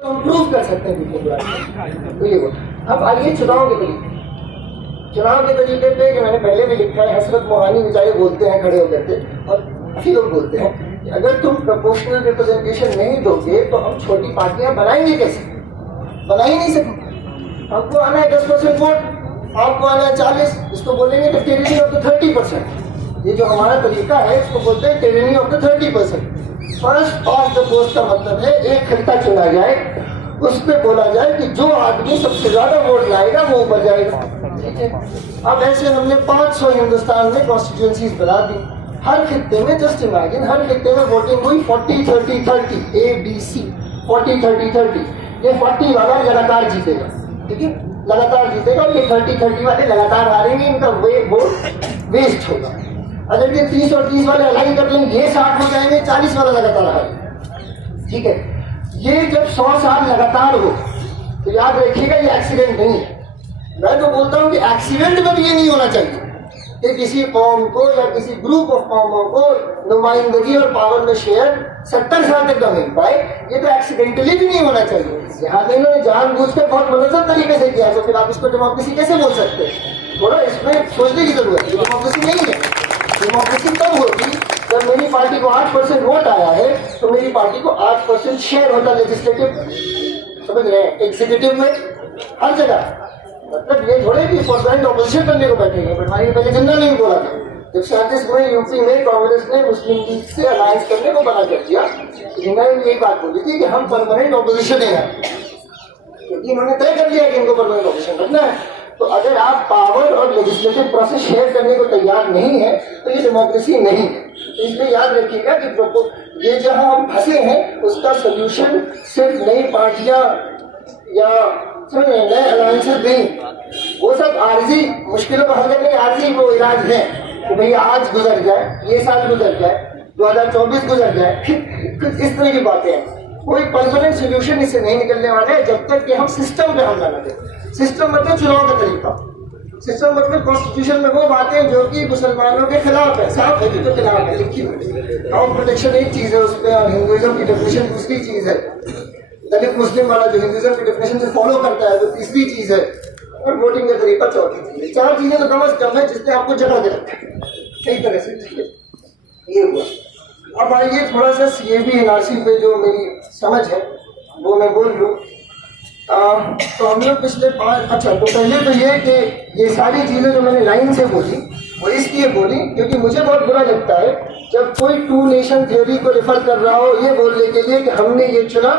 तो हम प्रूव कर सकते हैं बिल्कुल बुरा। तो ये बोल। अब आइए चुनाव के तरीके पे कि मैंने पहले भी लिखा है, हसरत मोहानी बेचारे बोलते हैं खड़े होकर के, और काफी लोग बोलते हैं कि अगर तुम प्रोपोर्शनल रिप्रेजेंटेशन नहीं दोगे तो हम छोटी पार्टियां बनाएंगे कैसे? बना ही नहीं सकते। हमको आना है 10% वोट, आपको आना है 40, इसको बोलेंगे तो टेरिटरी ऑफ द 30%। ये जो हमारा तरीका है इसको बोलते हैं territory of the 30%। First of the post का मतलब है एक खिता चुना जाए, उसमें बोला जाए कि जो आदमी सबसे ज्यादा वोट लाएगा वो ऊपर जाएगा। ठीक है, अब ऐसे हमने 500 हिंदुस्तान में कॉन्स्टिट्यूएंसीज बना दी। हर खित्ते में जस्ट इमेजिन, हर खित्ते में वोटिंग हुई 40-30-30 ABC 40-30-30। ये 40 वाला लगातार जीतेगा, ठीक है, लगातार जीतेगा, और ये 30-30 वाले लगातार हारेंगे, इनका वोट वेस्ट होगा। अगर ये 30 और 30 वाले अलाइन कर लेंगे, ये 60 हो जाएंगे, 40 वाला लगातार हारेगा। ठीक है, ये जब 100 साल लगातार हो तो याद रखिएगा ये एक्सीडेंट नहीं है। मैं तो बोलता हूँ कि एक्सीडेंट में भी ये नहीं होना चाहिए कि किसी कौम को या किसी ग्रुप ऑफ कौमों को नुमाइंदगी और पावर में शेयर 70 साल तक न मिल पाए, ये तो एक्सीडेंटली भी नहीं होना चाहिए। लिहाजा इन्होंने जानबूझकर बहुत मनोरंजक तरीके से किया, तो फिर आप इसको डेमोक्रेसी कैसे बोल सकते हैं? थोड़ा इसमें सोचने की जरूरत है। डेमोक्रेसी नहीं है। डेमोक्रेसी तब होगी जब मेरी पार्टी को 8% वोट आया है तो मेरी पार्टी को 8% शेयर होता लेजिस्लेटिव, समझ रहे हैं, एग्जीक्यूटिव में, हर जगह। मतलब ये थोड़े कि परमानेंट ऑपोजिशन करने को बैठेंगे। पटवारी ने पहले जनरल नहीं बोला था, जब 37 में यूपी में कांग्रेस ने मुस्लिम लीग से अलायंस करने को मना कर दिया, इन्होंने यही बात बोली थी कि हम परमानेंट ऑपोजिशन है, क्योंकि इन्होंने तय कर लिया कि इनको परमानेंट ऑपोजिशन रखना है। तो अगर आप पावर और लेजिस्लेटिव प्रोसेस शेयर करने को तैयार नहीं है तो ये डेमोक्रेसी नहीं है। तो इसलिए याद रखिएगा कि ये जहां हम फंसे हैं उसका सोल्यूशन सिर्फ नई पार्टियां या नए अलायंसेस नहीं, वो सब आर्जी मुश्किलों का हल करने के आर्जी वो इलाज है कि भैया आज गुजर जाए, ये साल गुजर जाए, 2024 गुजर जाए, इस तरह की बातें हैं। कोई परमानेंट सोल्यूशन इससे नहीं निकलने वाला है जब तक कि हम सिस्टम पे हमला न दें। सिस्टम मतलब चुनाव का तरीका, सिस्टम मतलब कॉन्स्टिट्यूशन में वो बातें जो कि मुसलमानों के खिलाफ है, साफ है कि तो खिलाफ है, लिखी हुई। काउ प्रोटेक्शन एक चीज है उसमें, और हिंदुइज्म की डेफिनेशन दूसरी चीज है, दलित मुस्लिम वाला जो हिंदुइज्म की डेफिनेशन से फॉलो करता है वो तीसरी चीज है, और वोटिंग का तरीका चौथी चीज है। 4 चीजें तो कम से कम है जिसने आपको जगह दे रखा है एक तरह से। ये हुआ। अब आइए थोड़ा सा CAB NRC पे जो मेरी समझ है वो मैं बोल लूँ। तो हम लोग पिछले 5 तो पहले तो ये कि ये सारी चीज़ें जो मैंने लाइन से बोली वो इसलिए बोली क्योंकि मुझे बहुत बुरा लगता है जब कोई 2 नेशन थ्योरी को रेफर कर रहा हो ये बोलने के लिए कि हमने ये चुना,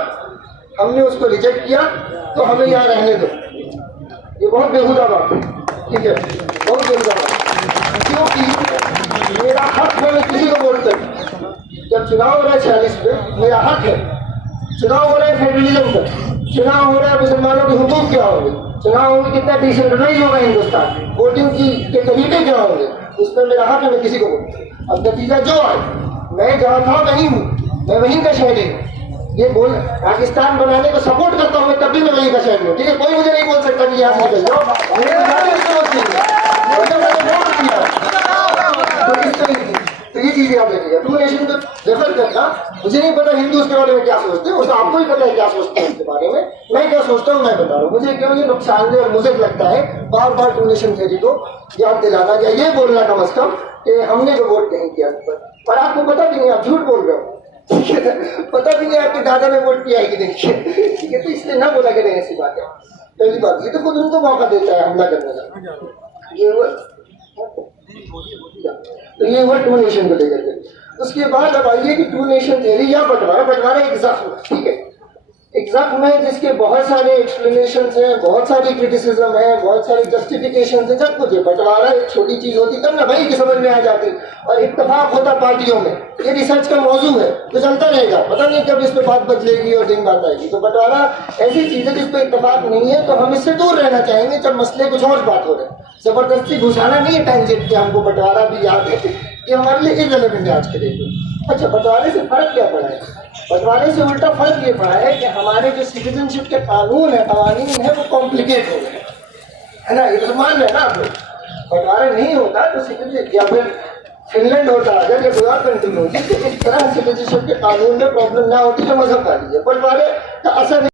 हमने उसको रिजेक्ट किया तो हमें यहाँ रहने दो। ये बहुत बेहुदा बात है, ठीक है, बहुत बेहुदा बात, क्योंकि मेरा हक है मैं किसी को वोट करूँ। जब चुनाव हो रहा है 46 पे, मेरा हक है। चुनाव हो रहा है फेडरलिज्म का, चुनाव हो रहा है मुसलमानों के हुकूक क्या होंगे, चुनाव होंगे कितना डिसेंट्रलाइज होगा हिंदुस्तान, वोटिंग के तरीके क्या होंगे, उसमें मेरा हक है मैं किसी को वोट। अब नतीजा जो आए, मैं जहाँ था वहीं हूँ, मैं वहीं का शहरी हूँ। ये बोल पाकिस्तान बनाने को सपोर्ट करता हूँ मैं, तब भी मैं वहीं का शहरी हूँ, ठीक है, कोई मुझे नहीं बोल सकता कि यहाँ निकल जाओ। तो ये चीज याद रखिएगा। 2 नेशन को रेफर करना, मुझे नहीं पता हिंदू उसके बारे में क्या सोचते हैं, उसको आपको ही पता है क्या सोचते हैं उसके बारे में। मैं क्या सोचता हूँ मैं बता रहा हूँ। मुझे क्यों ये नुकसानदेह और मुझे लगता है बार बार 2 नेशन थ्योरी को याद दिलाना, या ये बोलना कम अज कम कि हमने जो वोट नहीं किया, पर आपको पता भी नहीं, आप झूठ बोल रहे हो, ठीक है, पता भी नहीं आपके दादा ने वोट किया है कि नहीं, ठीक है, तो इसलिए ना बोला करें ऐसी बात है। पहली बात ये तो खुद उनको मौका देता है हमला करने का। तो ये हुआ 2 नेशन को लेकर के। उसके बाद अब आइए कि 2 नेशन थ्योरी या बंटवारा एक जख्म, ठीक है, एक जख्म है जिसके बहुत सारे एक्सप्लेनेशन हैं, बहुत सारी क्रिटिसिज्म है, बहुत सारी जस्टिफिकेशन है, सब कुछ है। बंटवारा एक छोटी चीज होती तब ना भाई की समझ में आ जाती, और इत्तेफाक होता पार्टियों में। ये रिसर्च का मौजू है तो चलता रहेगा, पता नहीं कब इस पर बात बदलेगी और दिन बात आएगी। तो बंटवारा ऐसी चीज है जिस पर इत्तेफाक नहीं है, तो हम इससे दूर रहना चाहेंगे जब मसले कुछ और बात हो रहे हैं। जबरदस्ती घुसाना नहीं है टैंजेंट के, हमको बंटवारा भी याद है, ये हमारे लिए इररिलेवेंट है आज के डेट में। अच्छा, बंटवारे से फर्क क्या पड़ा है? बंटवारे से उल्टा फर्क ये पड़ा है कि हमारे जो सिटीजनशिप के कानून है, कवानीन है, वो कॉम्प्लिकेट हो गए, है ना, ये तो मान रहे हैं ना आप लोग। बंटवारा नहीं होता तो सिटीजन, या फिर फिनलैंड होता अगर, या कोई और कंट्री होती, तो इस तरह सिटीजनशिप के कानून में प्रॉब्लम ना होती जो मजहब वाली है। बंटवारे का असर